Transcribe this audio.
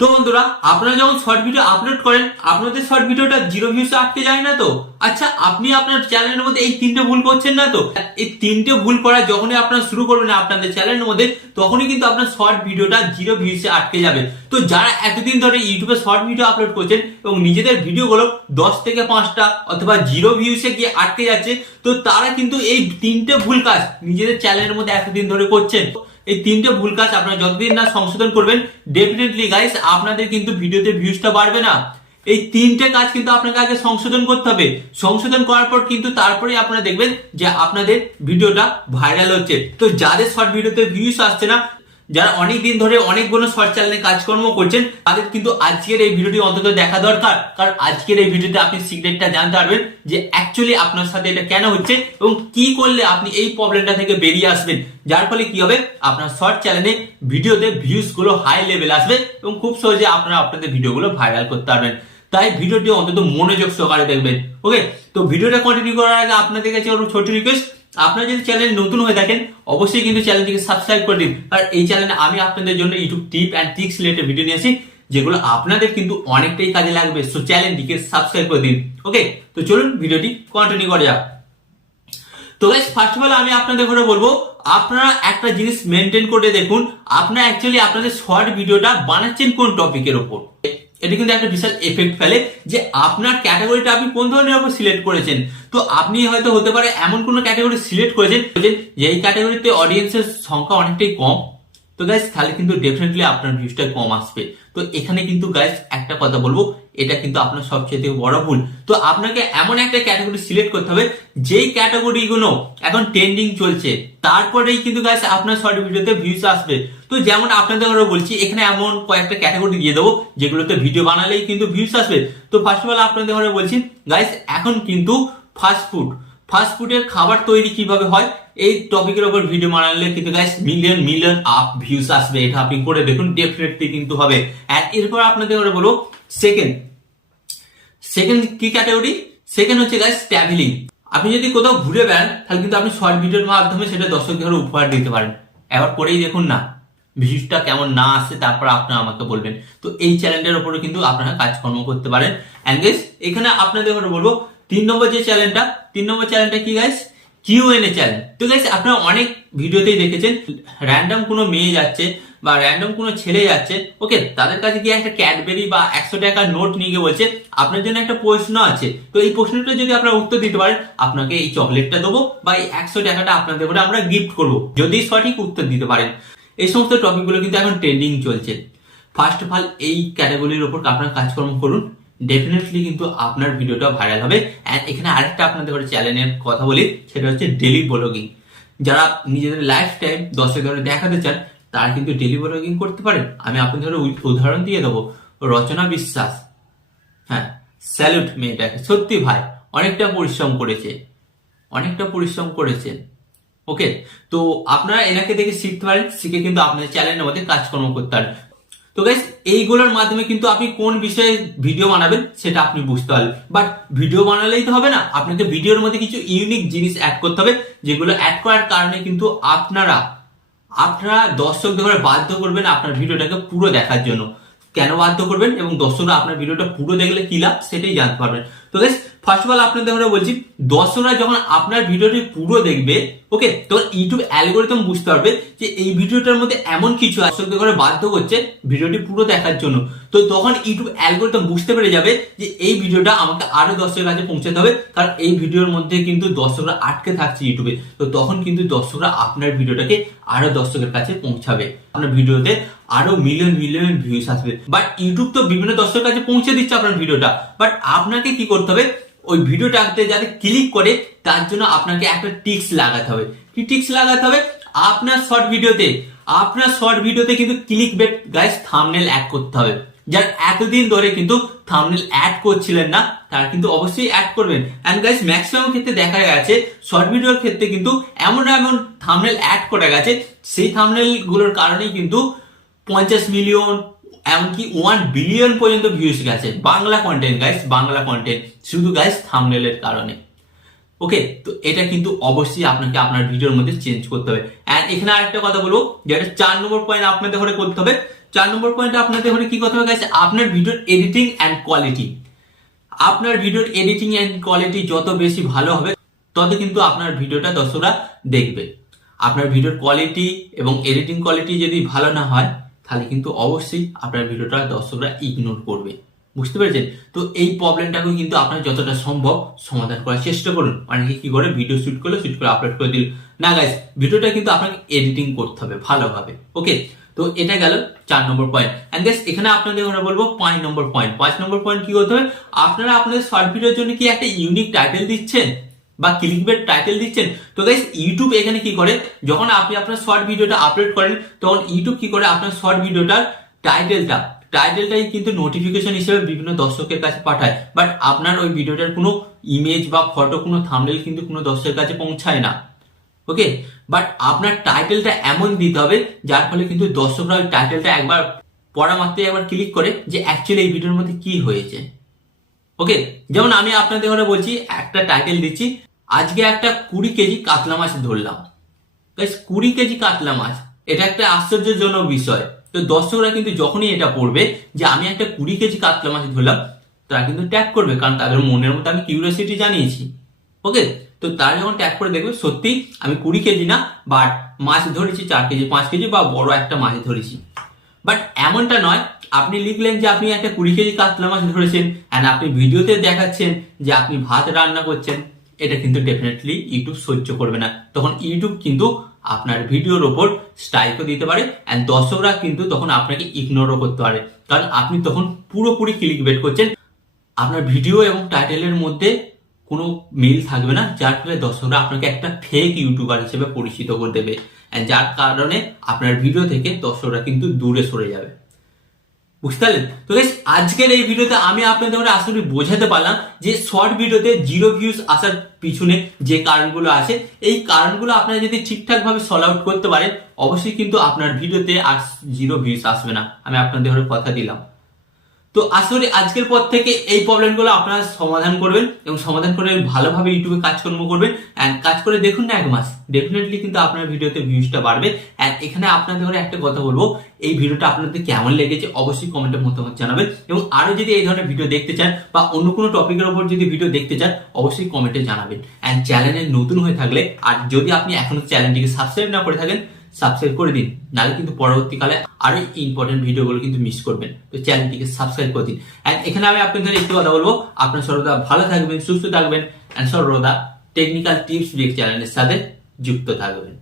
তো বন্ধুরা, আপনারা যখন শর্ট ভিডিও আপলোড করেন আপনাদের শর্ট ভিডিওটা 0 ভিউসে আটকে যায় না তো? আচ্ছা, আপনি আপনার চ্যানেলের মধ্যে এই তিনটে ভুল করছেন না তো? এই তিনটে ভুল করা যখনই আপনারা শুরু করবেন আপনাদের চ্যানেলের মধ্যে, তখনই কিন্তু আপনার শর্ট ভিডিওটা 0 ভিউসে আটকে যাবে। তো যারা এতদিন ধরে ইউটিউবে শর্ট ভিডিও আপলোড করছেন এবং নিজেদের ভিডিওগুলো 10 থেকে 5টা অথবা 0 ভিউসে গিয়ে আটকে যাচ্ছে, তো তারা কিন্তু এই তিনটে ভুল কাজ নিজেদের চ্যানেলের মধ্যে এতদিন ধরে করছেন। এই তিনটে ভুল কাজ আপনারা যতদিন না সংশোধন করবেন, ডেফিনেটলি গাইস আপনাদের কিন্তু ভিডিওতে ভিউজটা বাড়বে না। এই তিনটে কাজ কিন্তু আপনাকে আগে সংশোধন করতে হবে। সংশোধন করার পর কিন্তু তারপরে আপনারা দেখবেন যে আপনাদের ভিডিওটা ভাইরাল হচ্ছে। তো যাদের শর্ট ভিডিওতে ভিউজ আসছে না, যারা অনেক দিন ধরে অনেকগুলো শর্ট চ্যানেলে কাজকর্ম করছেন, তাদের কিন্তু আজকের এই ভিডিওটি অন্তত দেখা দরকার। কারণ আজকের এই ভিডিওতে আপনি সিক্রেটটা জানতে পারবেন যে অ্যাকচুয়ালি আপনার সাথে এটা কেন হচ্ছে এবং কি করলে আপনি এই প্রবলেমটা থেকে বেরিয়ে আসবেন। যার ফলে কি হবে, আপনার শর্ট চ্যানেলে ভিডিওতে ভিউজ গুলো হাই লেভেল আসবে এবং খুব সহজে আপনারা আপনাদের ভিডিওগুলো ভাইরাল করতে পারবেন। তাই ভিডিওটি অন্তত মনোযোগ সহকারে দেখবেন। ওকে, তো ভিডিওটা কন্টিনিউ করার আগে আপনাদের কাছে একটা ছোট রিকোয়েস্ট, আপনারা যদি চ্যানেল নতুন হয়ে থাকেন অবশ্যই কিন্তু চ্যানেলটিকে সাবস্ক্রাইব করে দিন। আর এই চ্যানেলে আমি আপনাদের জন্য YouTube tip and tricks related video নিয়ে আসি, যেগুলো আপনাদের কিন্তু অনেকটাই কাজে লাগবে। সো চ্যানেলটিকে সাবস্ক্রাইব করে দিন। ওকে, তো চলুন ভিডিওটি কন্টিনিউ করা যাক। তো গাইস, ফার্স্ট অফ অল আমি আপনাদের ঘরে বলবো, আপনারা একটা জিনিস মেনটেন করে দেখুন, আপনারা অ্যাকচুয়ালি আপনাদের শর্ট ভিডিওটা বানাচ্ছেন কোন টপিকের উপর। এটা কিন্তু একটা বিশাল এফেক্ট ফেলে যে আপনার ক্যাটাগরিটা আপনি কোন ধরনের উপর সিলেক্ট করেছেন। তো আপনি হয়তো হতে পারে এমন কোন ক্যাটাগরি সিলেক্ট করেছেন যে এই ক্যাটাগরিতে অডিয়েন্সের সংখ্যা অনেকটাই কম। তো গাইস, তাহলে কিন্তু ডেফিনেটলি আপনার ভিউজটা কম আসবে। তো এখানে কিন্তু গাইস একটা কথা বলবো, এটা কিন্তু আপনার সবচেয়ে বড় ভুল। তো আপনাকে এমন একটা ক্যাটাগরি সিলেক্ট করতে হবে যেই ক্যাটাগরি গুলো এখন ট্রেন্ডিং চলছে, তারপরেই কিন্তু গাইস আপনার শর্ট ভিডিওতে ভিউজ আসবে। তো যেমন আপনাদের ঘরে বলছি, এখানে এমন কয়েকটা ক্যাটাগরি দিয়ে দেবো যেগুলোতে ভিডিও বানালেই কিন্তু ভিউজ আসবে। তো ফার্স্ট অফ অল আপনাদের ঘরে বলছি গাইস, এখন কিন্তু ফাস্টফুডের খাবার তৈরি কিভাবে হয় এই টপিকের উপর ভিডিও বানালে কিন্তু গাইস মিলিয়ন আপ ভিউজ আসবে। এটা আপনি করে দেখুন, ডেফিনেটলি কিন্তু হবে। আর এরপর আপনাদের ঘরে বলবো সেকেন্ড কি ক্যাটাগরি? সেকেন্ড হচ্ছে গাইস ট্রাভেলিং। আপনি যদি কোথাও ঘুরে বেড়ান তাহলে কিন্তু আপনি শর্ট ভিডিওর মাধ্যমে সেটা দর্শকদের উপহার দিতে পারেন। এবার করেই দেখুন না ভিউজটা কেমন না আসে, তারপর আপনারা আমাকে বলবেন। তো এই চ্যানেলটার উপরে কিন্তু আপনারা কাজকর্ম করতে পারেন। এন্ড গাইস, এখানে আপনাদের ঘরে বলবো 3 নম্বর চ্যানেলটা কি গাইস? QnA channel. তো গাইস, আপনারা অনেক ভিডিওতেই দেখেছেন র্যান্ডম কোনো মেয়ে যাচ্ছে বা র্যান্ডম কোনো ছেলে যাচ্ছে, ওকে, তাদের কাছে গিয়ে একটা ক্যাডবেরি বা 100 টাকার নোট নিয়ে গিয়ে বলছে আপনার জন্য একটা প্রশ্ন আছে, তো এই প্রশ্নটা যদি আপনারা উত্তর দিতে পারেন আপনাকে এই চকলেটটা দেবো বা এই 100 টাকাটা আপনাদের করে আমরা গিফট করবো, যদি সঠিক উত্তর দিতে পারেন। এই সমস্ত টপিকগুলো কিন্তু এখন ট্রেন্ডিং চলছে। ফার্স্ট অফ অল এই ক্যাটাগরির উপর আপনারা কাজকর্ম করুন, ডেফিনেটলি কিন্তু আপনার ভিডিওটা ভাইরাল হবে। এন্ড এখানে আরেকটা আপনাদের চ্যানেলের কথা বলি, সেটা হচ্ছে ডেলি ব্লগিং। যারা নিজেদের লাইফ টাইম দর্শকদের দেখাতে চান তারা কিন্তু ডেলি ব্লগিং করতে পারেন। আমি আপনাদের উদাহরণ দিয়ে দেবো, রচনা বিশ্বাস, হ্যাঁ, স্যালুট মেয়েটাকে, সত্যি ভাই অনেকটা পরিশ্রম করেছে। ওকে, তো আপনারা এনাকে দেখে শিখতে পারেন, শিখে কিন্তু আপনাদের চ্যানেলের মধ্যে কাজকর্ম করতে পারেন। তো গাইস, এইগুলোর মাধ্যমে কিন্তু আপনি কোন বিষয়ে ভিডিও বানাবেন সেটা আপনি বুঝতে পারবেন। বাট ভিডিও বানালেই তো হবে না, আপনাকে ভিডিওর মধ্যে কিছু ইউনিক জিনিস অ্যাড করতে হবে, যেগুলো অ্যাড করার কারণে কিন্তু আপনারা দর্শকদের বাধ্য করবেন আপনার ভিডিওটাকে পুরো দেখার জন্য। কেন বাধ্য করবেন এবং দর্শকরা আপনার ভিডিওটা পুরো দেখলে কি লাভ সেটাই জানতে পারবেন। তো গাইস, ফার্স্ট অফ অল আপনাদের বলছি, দর্শকরা যখন আপনার ভিডিওটি পুরো দেখবে, ওকে, তখন ইউটিউব অ্যালগোরিদম বুঝতে পারবে যে এই ভিডিওটার মধ্যে এমন কিছু দর্শকদের বাধ্য করছে ভিডিওটি পুরো দেখার জন্য। তো তখন ইউটিউব অ্যালগোরিদম বুঝতে পেরে যাবে যে এই ভিডিওটা আমাকে আরো দর্শকের কাছে পৌঁছাতে হবে, কারণ এই ভিডিওর মধ্যে কিন্তু দর্শকরা আটকে থাকছে ইউটিউবে। তো তখন কিন্তু দর্শকরা আপনার ভিডিওটাকে আরো দর্শকের কাছে পৌঁছাবে, আপনার ভিডিওতে আরো মিলিয়ন ভিউজ আসবে। বাট ইউটিউব তো বিভিন্ন দর্শকের কাছে পৌঁছে দিচ্ছে আপনার ভিডিওটা, বাট আপনাকে কি করতে হবে, ওই ভিডিওটাতে যাতে ক্লিক করে তার জন্য আপনাকে একটা টিক্স লাগাতে হবে। কি টিক্স লাগাতে হবে? আপনার শর্ট ভিডিওতে কিন্তু click bait guys thumbnail add করতে হবে। যারা এতদিন ধরে কিন্তু থাম্বনেল অ্যাড করছিলেন না তারা কিন্তু অবশ্যই অ্যাড করবেন। এন্ড গাইস, ম্যাক্সিমাম ক্ষেত্রে দেখা গেছে শর্ট ভিডিওর ক্ষেত্রে কিন্তু এমন থাম্বনেল অ্যাড করে গেছে, সেই থাম্বনেল গুলোর কারণেই কিন্তু 50 মিলিয়ন এমনকি 1 বিলিয়ন পর্যন্ত ভিউজ গেছে। বাংলা কন্টেন্ট গাইস, শুধু গাইস থাম্বনেলের কারণে। ওকে, তো এটা কিন্তু অবশ্যই আপনাকে আপনার ভিডিওর মধ্যে চেঞ্জ করতে হবে। এন্ড এখানে আরেকটা কথা বলবো, যেটা 4 নম্বর পয়েন্ট আপনাদের ঘরে করতে হবে, 4 নম্বর পয়েন্টে আপনাদের ঘরে কি কথা হবে আপনার ভিডিওর এডিটিং এন্ড কোয়ালিটি। আপনার ভিডিওর এডিটিং এন্ড কোয়ালিটি যত বেশি ভালো হবে তত কিন্তু আপনার ভিডিওটা দর্শকরা দেখবে। আপনার ভিডিওর কোয়ালিটি এবং এডিটিং কোয়ালিটি যদি ভালো না হয় তাহলে কিন্তু অবশ্যই আপনার ভিডিওটা দর্শকরা ইগনোর করবে। বুঝতে পেরেছেন? তো এই প্রবলেমটাকে কিন্তু আপনার যতটা সম্ভব সমাধান করার চেষ্টা করুন। অনেকে কি করে ভিডিও শুট করে আপলোড করে দিল না গাইস, ভিডিওটা কিন্তু আপনাকে এডিটিং করতে হবে ভালোভাবে। ওকে, তো এটা গেল 4 নম্বর পয়েন্ট। এন্ড গাইস এখানে আপনাদের আমরা বলবো 5 নম্বর পয়েন্ট। 5 নম্বর পয়েন্ট কি করতে হবে, আপনারা আপনাদের শর্ট ভিডিওর জন্য কি একটা ইউনিক টাইটেল দিচ্ছেন বা ক্লিকবেট টাইটেল দিচ্ছেন? তো গাইস ইউটিউব এখানে কি করে, যখন আপনি আপনার শর্ট ভিডিওটা আপলোড করেন তখন ইউটিউব কি করে আপনার শর্ট ভিডিওটার টাইটেলটাই কিন্তু নোটিফিকেশন হিসেবে বিভিন্ন দর্শকের কাছে পাঠায়। বাট আপনার ওই ভিডিওটার কোনো ইমেজ বা ফটো, কোনো থাম্বনেল কিন্তু কোনো দর্শকের কাছে পৌঁছায় না। ওকে, বাট আপনার টাইটেলটা এমন দিতে হবে যার ফলে কিন্তু দর্শকরা ওই টাইটেলটা একবার পড়া মাত্রই একবার ক্লিক করে যে অ্যাকচুয়ালি এই ভিডিওর মধ্যে কি হয়েছে। ওকে, যেমন আমি আপনাদের ঘরে বলছি, একটা টাইটেল দিচ্ছি, আজকে একটা 20 কেজি কাতলা মাছ ধরলাম। 20 কেজি কাতলা মাছ, এটা একটা আশ্চর্যজনক বিষয়। তো দর্শকরা কিন্তু যখনই এটা পড়বে যে আমি একটা 20 কেজি কাতলা মাছ ধরলাম, তারা কিন্তু ট্যাগ করবে, কারণ তাদের মনের মধ্যে আমি কিউরিওসিটি জানিয়েছি। ওকে, তো তারা যখন ট্যাগ করে দেখবে সত্যি আমি 20 কেজি না, বাট মাছ ধরেছি 4 কেজি 5 কেজি বা বড় একটা মাছ ধরেছি। বাট এমনটা নয় আপনি লিখলেন যে আপনি একটা 20 কেজি কাতলা মাছ ধরেছেন এন্ড আপনি ভিডিওতে দেখাচ্ছেন যে আপনি ভাত রান্না করছেন, এটা কিন্তু ডেফিনেটলি ইউটিউব সহ্য করবে না। তখন ইউটিউব কিন্তু আপনার ভিডিওর ওপর স্ট্রাইকও দিতে পারে এন্ড দর্শকরা কিন্তু তখন আপনাকে ইগনোরও করতে পারে, কারণ আপনি তখন পুরোপুরি ক্লিকবেট করছেন। আপনার ভিডিও এবং টাইটেলের মধ্যে কোনো মিল থাকবে না, যার ফলে দর্শকরা আপনাকে একটা ফেক ইউটিউবার হিসেবে পরিচিত করে দেবে, যার কারণে আপনার ভিডিও থেকে দর্শকরা কিন্তু দূরে সরে যাবে। বুঝতে পারলেন? তো গাইস আজকের এই ভিডিওতে আমি আপনাদের আসলে বোঝাতে পারলাম যে শর্ট ভিডিওতে 0 ভিউজ আসার পিছনে যে কারণগুলো আছে, এই কারণগুলো আপনারা যদি ঠিকঠাক ভাবে সলভ আউট করতে পারেন অবশ্যই কিন্তু আপনার ভিডিওতে আর 0 ভিউজ আসবে না, আমি আপনাদের কথা দিলাম। তো আসলে আজকের পর থেকে এই প্রবলেমগুলো আপনারা সমাধান করবেন এবং সমাধান করে ভালোভাবে ইউটিউবে কাজকর্ম করবেন এন্ড কাজ করে দেখুন না 1 মাস, ডেফিনেটলি কিন্তু আপনার ভিডিওতে ভিউজটা বাড়বে। এন্ড এখানে আপনাদের একটা কথা বলবো, এই ভিডিওটা আপনাদের কেমন লেগেছে অবশ্যই কমেন্টে মতামত জানাবেন, এবং আরো যদি এই ধরনের ভিডিও দেখতে চান বা অন্য কোনো টপিকের উপর যদি ভিডিও দেখতে চান অবশ্যই কমেন্টে জানাবেন। এন্ড চ্যানেলে নতুন হয়ে থাকলে আর যদি আপনি এখনো চ্যানেলটিকে সাবস্ক্রাইব না করে থাকেন সাবস্ক্রাইব করে দিন, নাহলে কিন্তু পরবর্তীকালে আরো ইম্পর্টেন্ট ভিডিওগুলো কিন্তু মিস করবেন। তো চ্যানেলটিকে সাবস্ক্রাইব করে দিন। এন্ড এখানে আমি আপনাদের একটু কথা বলবো, আপনার সর্বদা ভালো থাকবেন, সুস্থ থাকবেন এন্ড সর্বদা টেকনিক্যাল টিপস ভিডিও চ্যানেলের সাথে যুক্ত থাকবেন।